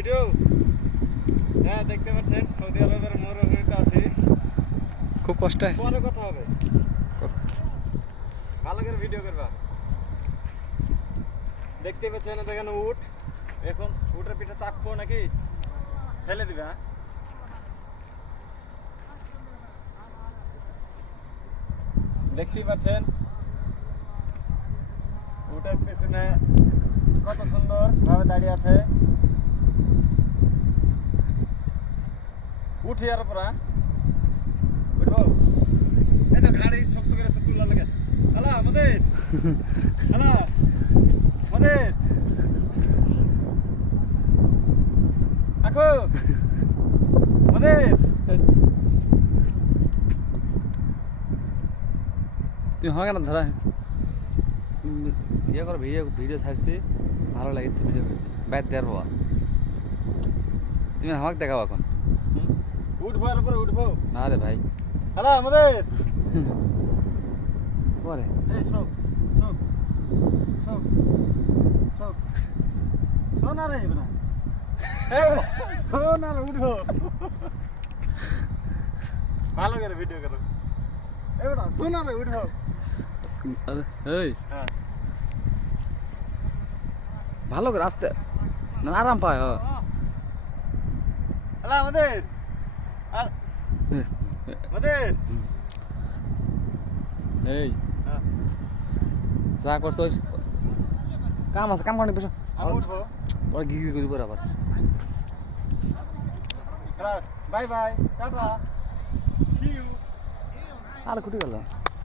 ভিডিও হ্যাঁ দেখতে পাচ্ছেন সৌদি আরবের মরুভূমিতে আছি খুব কষ্ট আছে পরে কথা হবে ভালো করে ভিডিও করবা দেখতে পাচ্ছেন দেখেন উট এখন উটের পিঠে চাপবো নাকি ফেলে দিবে হ্যাঁ দেখতেই পাচ্ছেন উটের পেছনে কত সুন্দর ভাবে দাঁড়িয়ে আছে উঠি আর পরা উঠবো এই তো ঘাড়ে শক্ত করে তুলা লাগে হালা আমাদের হালা আমাদের আখো আমাদের তুই হয় কেন ধরা ইয়ে করো ভিডিও ভিডিও ছাড়ছি ভালো লাগছে ভিডিও করছি ব্যাট দেওয়ার বাবা তুমি আমাকে দেখাও এখন উঠবো আর পরে উঠবো না রে ভাই হালা আমাদের পরে এই সব সব সব সব শোনা রে না শোনা রে উঠবো ভালো করে ভিডিও করো এবারে শোনা রে উঠবো এই হ্যাঁ ভালো করে আসতে না আরাম পায় হালা আমাদের আমাদের এই হ্যাঁ যা করছো কাম আছে কাম করনি পেছো আমি উঠবো পরে গিগি করি পরে আবার bye bye tata see you আর কুটি গেল